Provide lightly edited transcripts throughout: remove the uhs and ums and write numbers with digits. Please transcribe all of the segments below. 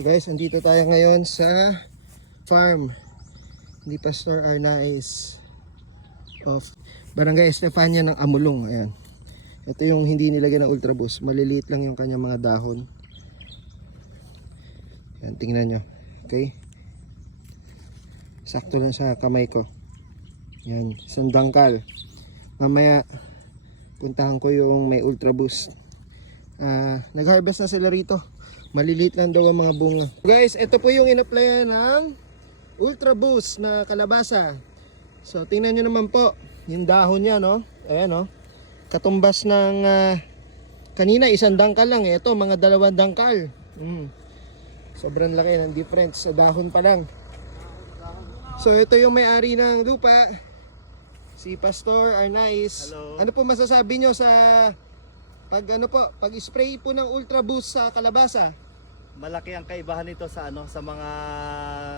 Guys, andito tayo ngayon sa farm ni Pastor Arnaiz of Barangay Estefania ng Amulong. Ayan. Ito yung hindi nilagyan ng Ultra Boost. Maliliit lang yung kanyang mga dahon. Ayan, tingnan nyo. Okay. Sakto lang sa kamay ko. Ayan, isang dangkal. Mamaya puntahan ko yung may Ultra Boost. Nag-harvest na sila rito. Maliliit lang daw ang mga bunga. Guys, ito po yung in-applyan ng Ultra Boost na kalabasa. So, tingnan nyo naman po. Yung dahon niya, no? Ayan, no? Katumbas ng kanina, isang dangkal lang. Ito, mga 2 dangkal. Sobrang laki ng difference sa dahon pa lang. So, ito yung may-ari ng lupa. Si Pastor Arnaiz. Hello. Ano po masasabi nyo sa pag-spray po ng Ultra Boost sa kalabasa? Malaki ang kaibahan nito sa sa mga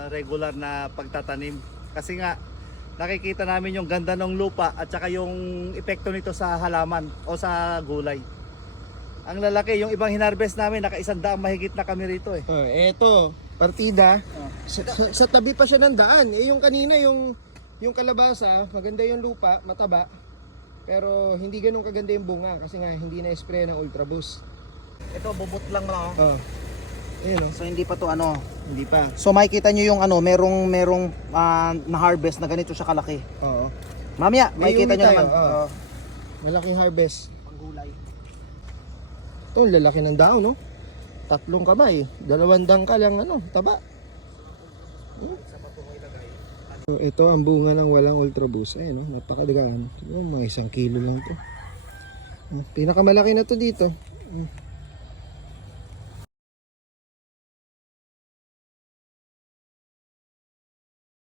regular na pagtatanim. Kasi nga nakikita namin yung ganda ng lupa at saka yung epekto nito sa halaman o sa gulay. Ang lalaki, yung ibang hinarvest namin, naka-100 mahigit na kami rito eh. Eto, partida. Sa tabi pa siya ng daan. Yung kanina, yung kalabasa, maganda yung lupa, mataba. Pero hindi ganun kaganda yung bunga kasi nga hindi na-spray ng Ultra Boost. Ito, bubot lang na. Ayun, So hindi pa to hindi pa. So makikita nyo yung merong na-harvest na ganito siya kalaki. Oo. Mamaya, May makikita uni nyo tayo, naman. oo. Malaking harvest. Panggulay. Ito, lalaki ng daon, no? 3 kamay. 2 dangkal lang, taba. So, ito ang bunga ng walang Ultra Boost. Ayun, no? Napakadagaan. Mga 1 kilo lang to. Pinakamalaki na to dito.